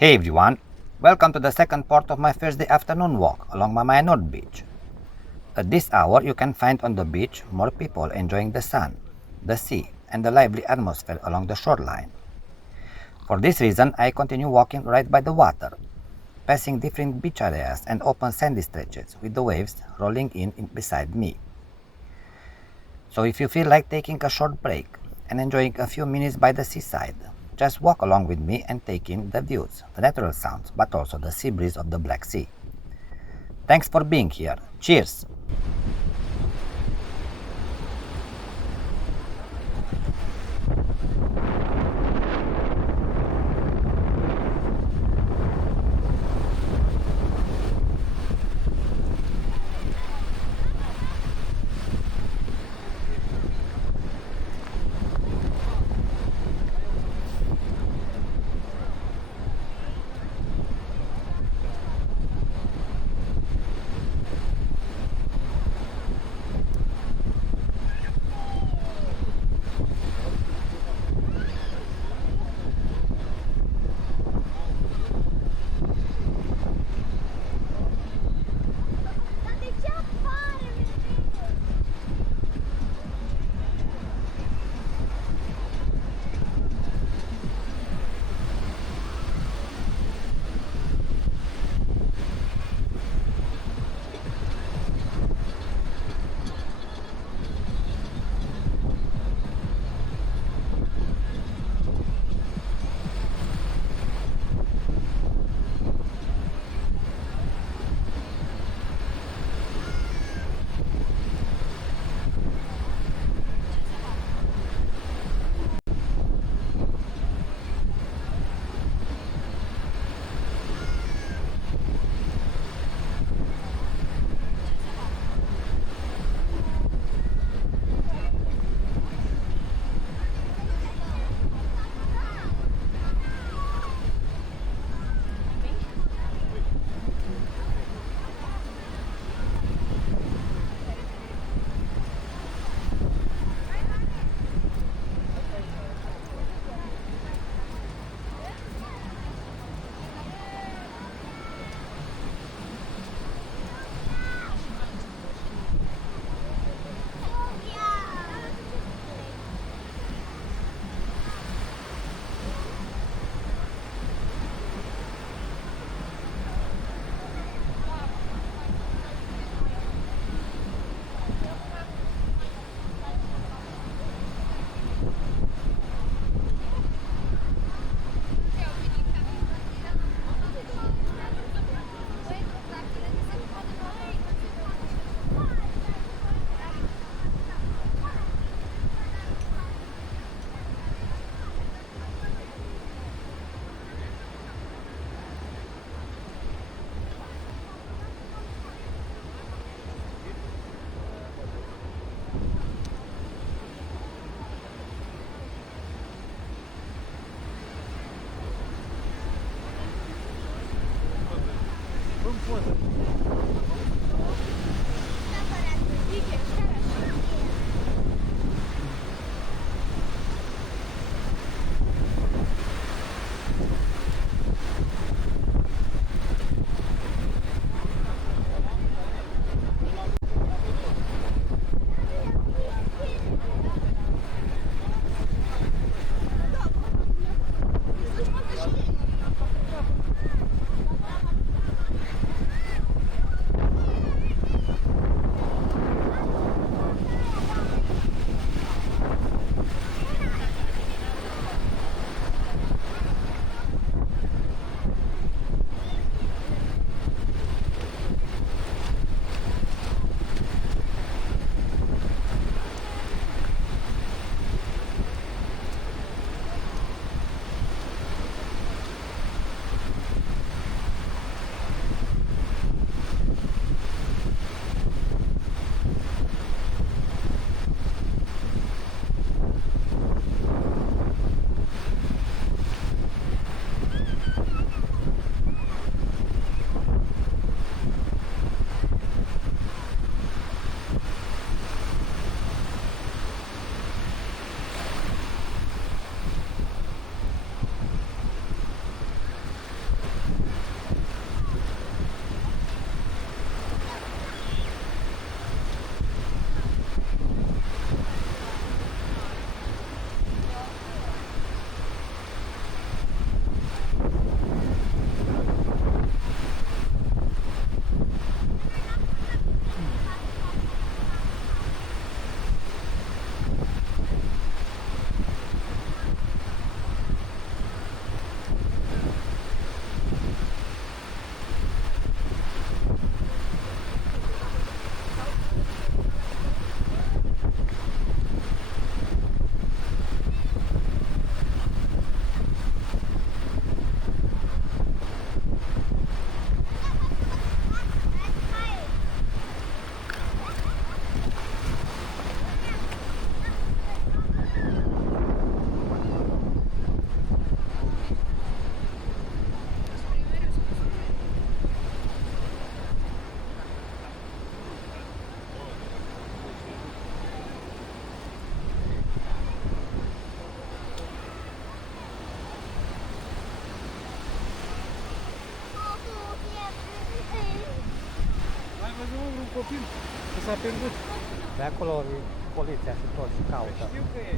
Hey everyone, welcome to the second part of my Thursday afternoon walk along Mamaya North Beach. At this hour, you can find on the beach more people enjoying the sun, the sea, and the lively atmosphere along the shoreline. For this reason, I continue walking right by the water, passing different beach areas and open sandy stretches with the waves rolling in beside me. So if you feel like taking a short break and enjoying a few minutes by the seaside, just walk along with me and take in the views, the natural sounds, but also the sea breeze of the Black Sea. Thanks for being here. Cheers! copil, că s-a pierdut. De acolo e poliția și toți caută. Știu că e.